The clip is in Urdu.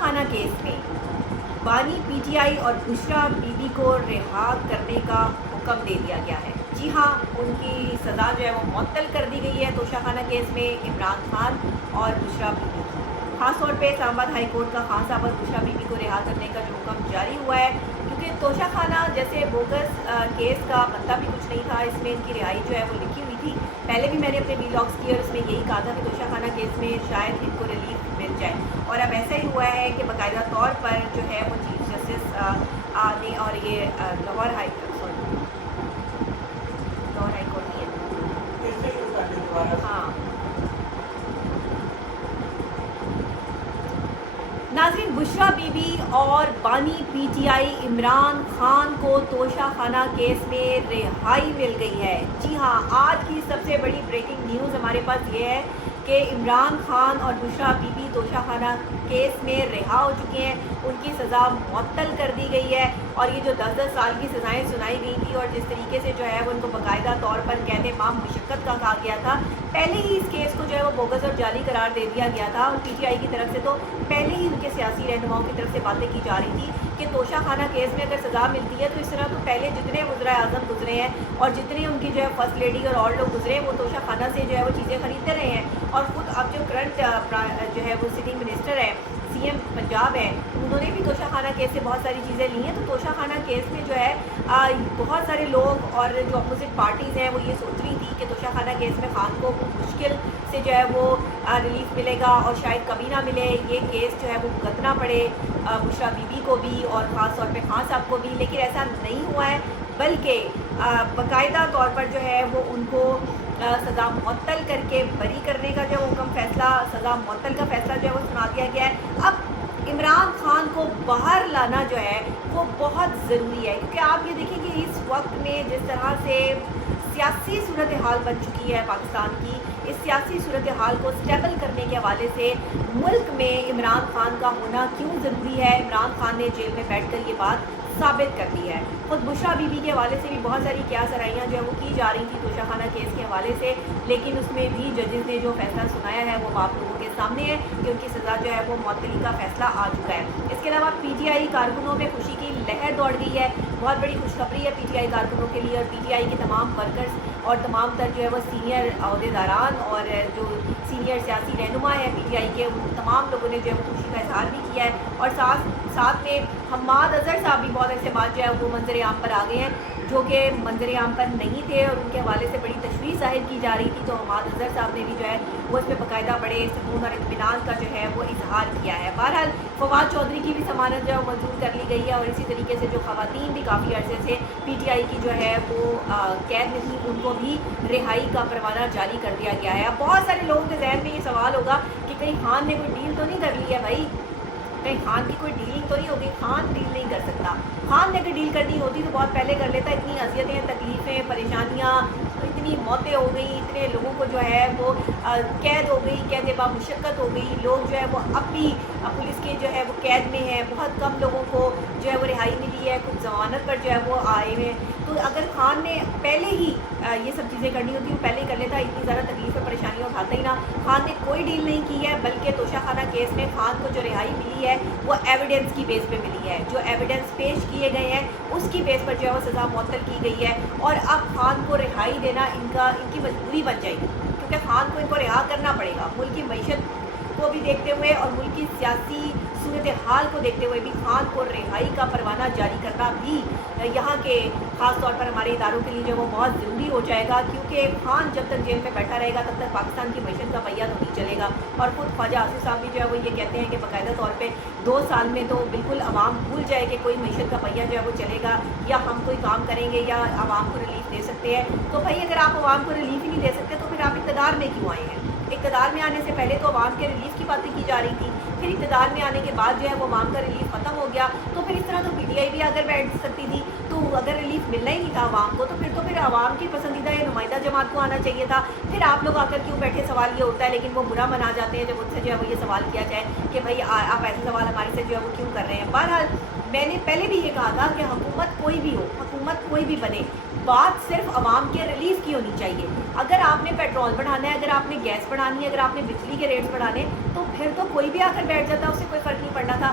خانہ کیس میں بانی پی ٹی آئی اور بشرا بی بی کو رہا کرنے کا حکم دے دیا گیا ہے۔ جی ہاں، ان کی سزا جو ہے وہ معطل کر دی گئی ہے توشہ خانہ کیس میں عمران خان اور بشرا بی بی کی۔ خاص طور پہ اسلام آباد ہائی کورٹ کا خان صاحب اور بشرا بی بی کو رہا کرنے کا جو حکم جاری ہوا ہے، کیونکہ توشہ خانہ جیسے بوگس کیس کا بنتا بھی کچھ نہیں تھا، اس میں ان کی رہائی جو ہے وہ لکھی ہوئی تھی۔ پہلے بھی میں نے اپنے ویلاگس کیے اور اس میں یہی کہا تھا کہ توشہ خانہ کیس میں شاید ان کو ریلیف مل جائے، اور اب ایسا ہی ہوا ہے کہ باقاعدہ طور پر جو ہے وہ چیف جسٹس نے اور یہ لاہور ہائی کورٹ نہیں ہے، ہاں ناظرین، بشرا بی بی اور بانی P T I Imran Khan کو توشہ خانہ کیس میں رہائی مل گئی ہے۔ جی ہاں، آج کی سب سے بڑی بریکنگ نیوز ہمارے پاس یہ ہے کہ عمران خان اور بشرا بی بی توشہ خانہ کیس میں رہا ہو چکے ہیں، ان کی سزا معطل کر دی گئی ہے، اور یہ جو 10 سال کی سزائیں سنائی گئی تھی اور جس طریقے سے جو ہے وہ ان کو باقاعدہ طور پر قید مام مشقت کا کہا گیا تھا، پہلے ہی اس کیس کو جو ہے وہ بوگس اور جعلی قرار دے دیا گیا تھا، اور پی ٹی آئی کی طرف سے تو پہلے ہی ان کے سیاسی رہنماؤں کی طرف سے باتیں کی جا رہی تھی کہ توشہ خانہ کیس میں اگر سزا ملتی ہے تو اس طرح تو پہلے جتنے وزراء اعظم گزرے ہیں اور جتنے ان کی جو ہے فرسٹ لیڈی اور لوگ گزرے ہیں وہ توشہ خانہ سے جو ہے وہ چیزیں خریدتے رہے ہیں، اور خود اب جو کرنٹ جو ہے وہ سٹنگ منسٹر ہے، سی ایم پنجاب ہے، انہوں نے بھی توشہ خانہ کیس سے بہت ساری چیزیں لی ہیں۔ تو توشہ خانہ کیس میں جو ہے بہت سارے لوگ اور جو اپوزٹ پارٹیز ہیں وہ یہ سوچ رہی تھی کہ توشہ خانہ کیس میں خان کو مشکل سے جو ہے وہ ریلیف ملے گا اور شاید کبھی نہ ملے، یہ کیس جو ہے وہ بھگتنا پڑے بشرا بی بی کو بھی اور خاص طور پہ خان صاحب کو بھی، لیکن ایسا نہیں ہوا ہے، بلکہ باقاعدہ طور پر جو ہے وہ ان کو سزا معطل کر کے بری کرنے کا جو حکم فیصلہ سزا معطل کا فیصلہ جو ہے وہ سنا دیا گیا ہے۔ اب عمران خان کو باہر لانا جو ہے وہ بہت ضروری ہے، کیونکہ آپ یہ دیکھیں کہ اس وقت میں جس طرح سے سیاسی صورتحال بن چکی ہے پاکستان کی، اس سیاسی صورتحال کو سٹیبل کرنے کے حوالے سے ملک میں عمران خان کا ہونا کیوں ضروری ہے، عمران خان نے جیل میں بیٹھ کر یہ بات ثابت کر دی ہے۔ خود بشرا بی بی کے حوالے سے بھی بہت ساری کیا سرائیاں جو ہے وہ کی جا رہی تھی توشہ خانہ کیس کے حوالے سے، لیکن اس میں بھی ججز نے جو فیصلہ سنایا ہے وہ آپ لوگوں کے سامنے ہے کہ ان کی سزا جو ہے وہ معطلی کا فیصلہ آ چکا ہے۔ اس کے علاوہ پی ٹی آئی کارکنوں میں خوشی کی لہر دوڑ گئی ہے، بہت بڑی خوشخبری ہے پی ٹی آئی کارکنوں کے لیے، اور پی ٹی آئی کے تمام ورکرز اور تمام تر جو ہے وہ سینئر عہدیداران اور جو سینئر سیاسی رہنما ہیں پی ٹی آئی کے، ان تمام لوگوں نے جو ہے وہ خوشی کا اظہار بھی کیا ہے، اور ساتھ میں حماد اظہر صاحب بھی بہت عرصے بعد جو ہے وہ منظر عام پر آ گئے ہیں، جو کہ منظر عام پر نہیں تھے اور ان کے حوالے سے بڑی تشویش ظاہر کی جا رہی تھی۔ تو حماد اظہر صاحب نے بھی جو ہے وہ اس میں باقاعدہ بڑے سکون اور اطمینان کا جو ہے وہ اظہار کیا ہے۔ بہرحال فواد چودھری کی بھی ضمانت جو ہے وہ منظور کر لی گئی ہے، اور اسی طریقے سے جو خواتین بھی کافی عرصے سے پی ٹی آئی کی جو ہے وہ قید میں تھی، ان کو بھی رہائی کا پروانہ جاری کر دیا گیا ہے۔ اب بہت سارے لوگوں کے ذہن میں یہ سوال ہوگا کہ کہیں خان نے کوئی ڈیل تو نہیں کر لی ہے بھائی، کہیں خان کی کوئی ڈیلنگ تو نہیں ہوگی؟ خان ڈیل نہیں کر سکتا، خان نے اگر ڈیل کرنی ہوتی تو بہت پہلے کر لیتا۔ اتنی اذیتیں، تکلیفیں، پریشانیاں، اتنی موتیں ہو گئی، اتنے لوگوں کو جو ہے وہ قید ہو گئی، قید با مشقت ہو گئی، لوگ جو ہے وہ اب بھی پولیس کے جو ہے وہ قید میں ہیں، بہت کم لوگوں کو جو ہے وہ رہائی ملی ہے، کچھ ضمانت پر جو ہے وہ آئے ہوئے ہیں۔ تو اگر خان نے پہلے ہی یہ سب چیزیں کرنی ہوتی وہ پہلے ہی کر لیتا، اتنی زیادہ تکلیف اور پریشانیاں اٹھاتا ہی نہ۔ خان نے کوئی ڈیل نہیں کی ہے، بلکہ توشہ خانہ کیس میں خان کو جو رہائی ملی ہے وہ ایویڈنس کی بیس پہ ملی ہے، جو ایویڈنس پیش کیے گئے ہیں اس کی بیس پر جو ہے وہ سزا معطل کی گئی ہے، اور اب خان کو رہائی دینا ان کی مجبوری بن جائے گی، کیونکہ خان کو ان کو رہا کرنا پڑے گا۔ ملک کی معیشت کو بھی دیکھتے ہوئے اور ملک کی سیاسی صورتحال کو دیکھتے ہوئے بھی خان کو رہائی کا پروانہ جاری کرنا بھی یہاں کے خاص طور پر ہمارے اداروں کے لیے جو وہ بہت ضروری ہو جائے گا، کیونکہ خان جب تک جیل میں بیٹھا رہے گا تب تک پاکستان کی معیشت کا پہیہ تو نہیں چلے گا۔ اور خود خواجہ آصف صاحب بھی جو ہے وہ یہ کہتے ہیں کہ باقاعدہ طور پہ 2 سال میں تو بالکل عوام بھول جائے کہ کوئی معیشت کا پہیہ جو ہے وہ چلے گا، یا ہم کوئی کام کریں گے یا عوام کو ریلیف دے سکتے ہیں۔ تو بھائی اگر آپ عوام کو ریلیف ہی نہیں دے سکتے تو پھر آپ اقتدار میں کیوں آئے ہیں؟ اقتدار میں آنے سے پہلے تو عوام کے ریلیف کی باتیں کی جا رہی تھی، پھر اقتدار میں آنے کے بعد جو ہے وہ عوام کا ریلیف ختم ہو گیا، تو پھر اس طرح تو پی ٹی آئی بھی اگر بیٹھ سکتی تھی، تو اگر ریلیف ملنا ہی نہیں تھا عوام کو تو پھر عوام کی پسندیدہ یا نمائندہ جماعت کو آنا چاہیے تھا۔ پھر آپ لوگ آ کر کیوں بیٹھے؟ سوال یہ ہوتا ہے، لیکن وہ برا منا جاتے ہیں جب ان سے جو ہے وہ یہ سوال کیا جائے کہ بھائی آپ ایسے سوال ہمارے سے جو ہے وہ کیوں کر رہے ہیں۔ بہرحال میں نے پہلے بھی یہ کہا تھا کہ حکومت کوئی بھی ہو، حکومت کوئی بھی بنے، بات صرف عوام کے ریلیف کی ہونی چاہیے۔ اگر آپ نے پیٹرول بڑھانا ہے، اگر آپ نے گیس بڑھانی ہے، اگر آپ نے بجلی کے ریٹس بڑھانے، تو پھر تو کوئی بھی آ کر بیٹھ جاتا، اس سے کوئی فرق نہیں پڑنا تھا۔